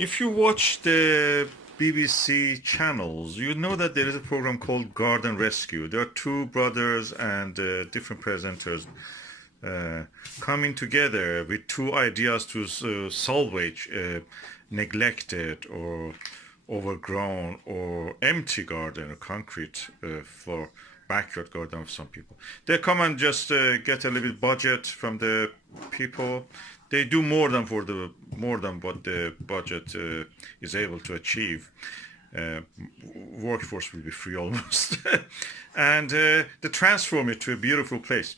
If you watch the BBC channels, you know that there is a program called Garden Rescue. There are two brothers and different presenters uh, coming together with two ideas to salvage neglected or overgrown or empty garden or concrete floor backyard garden of some people. They come and just get a little bit budget from the people. They do more than what the budget is able to achieve. Uh, Workforce will be free almost, and they transform it to a beautiful place.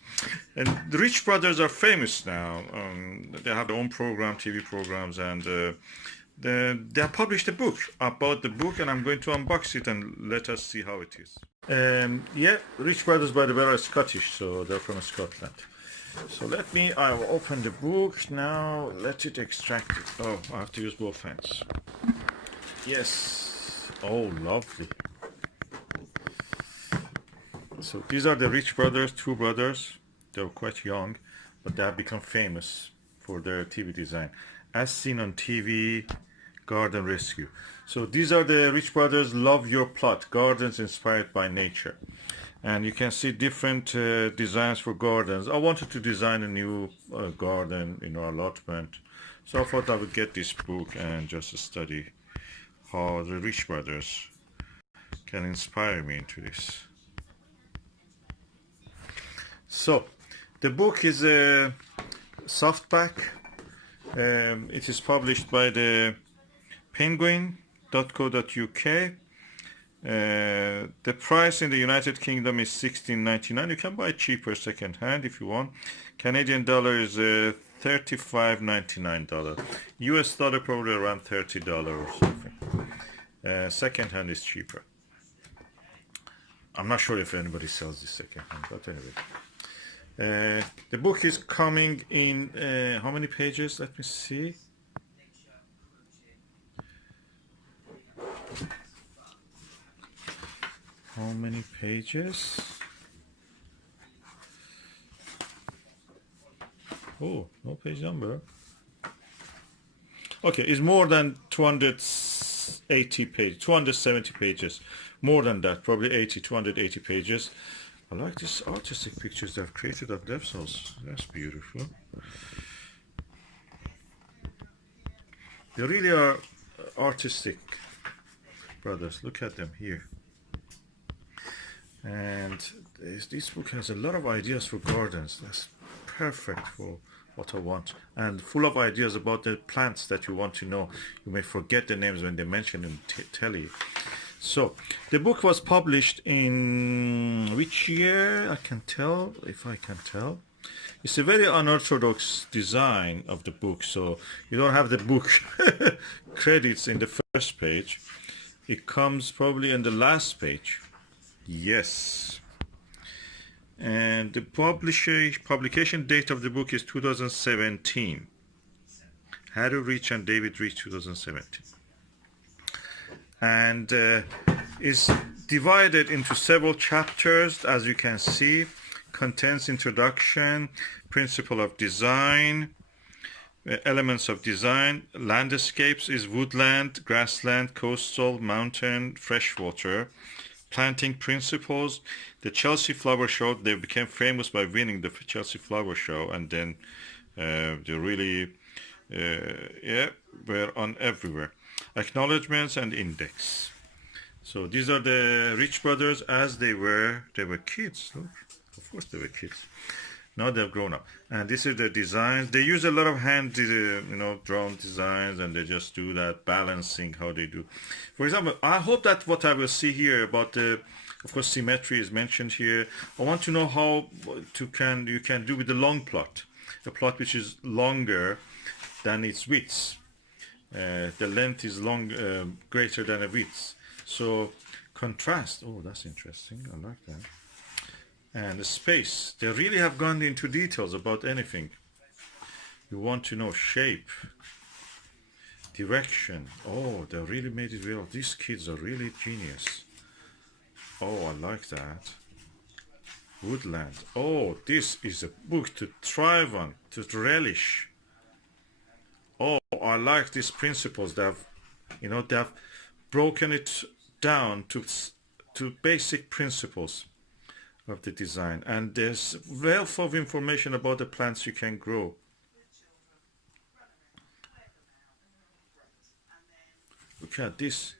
And the Rich Brothers are famous now. They have their own program, TV programs, and they have published a book about the book, and I'm going to unbox it and let us see how it is. Yeah, Rich Brothers, by the way, are Scottish, so they're from Scotland. So I will open the book now, let it extract it. Oh, I have to use both hands. Yes, oh, lovely. So these are the Rich Brothers, two brothers. They were quite young, but they have become famous for their TV design. As seen on TV, Garden Rescue. So these are the Rich Brothers Love Your Plot, Gardens Inspired by Nature. And you can see different designs for gardens. I wanted to design a new garden in our allotment. So I thought I would get this book and just study how the Rich Brothers can inspire me into this. So the book is a softback. It is published by the penguin.co.uk. The price in the United Kingdom is $16.99. You can buy it cheaper second hand if you want. Canadian dollar is $35.99. US dollar probably around $30 or something. Second hand is cheaper. I'm not sure if anybody sells this second hand, but anyway. The book is coming in how many pages? Let me see. How many pages? Oh, no page number. Okay, it's more than 280 pages, 270 pages. More than that, probably 280 pages. I like these artistic pictures they've created of themselves. That's beautiful. They really are artistic brothers. Look at them here. And this book has a lot of ideas for gardens. That's perfect for what I want, and full of ideas about the plants that you want to know. You may forget the names when they mention and tell you. So the book was published in which year? I can tell, if I can tell. It's a very unorthodox design of the book, so you don't have the book credits in the first page. It comes probably in the last page. Yes. And the publication date of the book is 2017. Harry Rich and David Rich, 2017. And is divided into several chapters, as you can see. Contains introduction, principle of design, elements of design. Landscapes is woodland, grassland, coastal, mountain, freshwater. Planting principles. The Chelsea Flower Show, they became famous by winning the Chelsea Flower Show, and then they really were on everywhere. Acknowledgements and index. So these are the Rich Brothers as they were kids. Look, of course they were kids. Now they've grown up, and this is the designs. They use a lot of hand, drawn designs, and they just do that balancing how they do. For example, I hope that what I will see here about the, of course, symmetry is mentioned here. I want to know how you can do with the long plot, a plot which is longer than its width. The length is greater than the width. So contrast. Oh, that's interesting. I like that. And the space, they really have gone into details about anything. You want to know shape, direction. Oh, they really made it real. These kids are really genius. Oh, I like that. Woodland. Oh, this is a book to thrive on, to relish. Oh, I like these principles. They have You know, they have broken it down to basic principles of the design, and there's wealth of information about the plants you can grow. Look at this,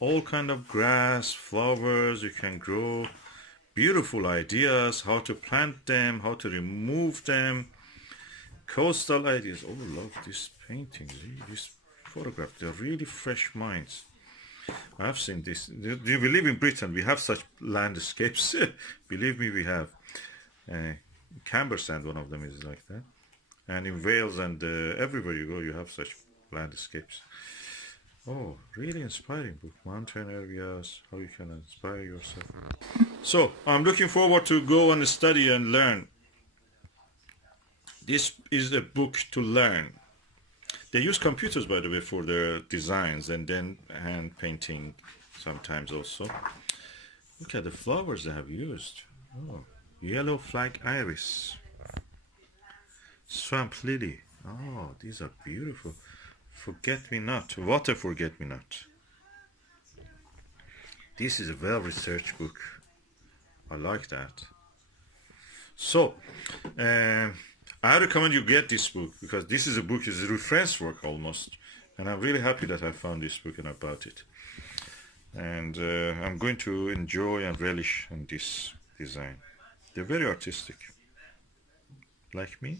all kind of grass, flowers you can grow, beautiful ideas, how to plant them, how to remove them, coastal ideas. Oh, love these paintings, these photographs, they're really fresh minds. I've seen this. Do we live in Britain? We have such landscapes. Believe me, we have. Uh, Cambersand, one of them is like that. And in Wales and everywhere you go, you have such landscapes. Oh, really inspiring book. Mountain areas, how you can inspire yourself. So I'm looking forward to go and study and learn. This is a book to learn. They use computers, by the way, for their designs, and then hand painting sometimes also. Look at the flowers they have used. Oh, yellow flag iris, swamp lily. Oh, these are beautiful. Forget me not, water forget me not. This is a well-researched book. I like that. So, I recommend you get this book, because this is a book, it's a reference work almost. And I'm really happy that I found this book and I bought it. And I'm going to enjoy and relish in this design. They're very artistic. Like me.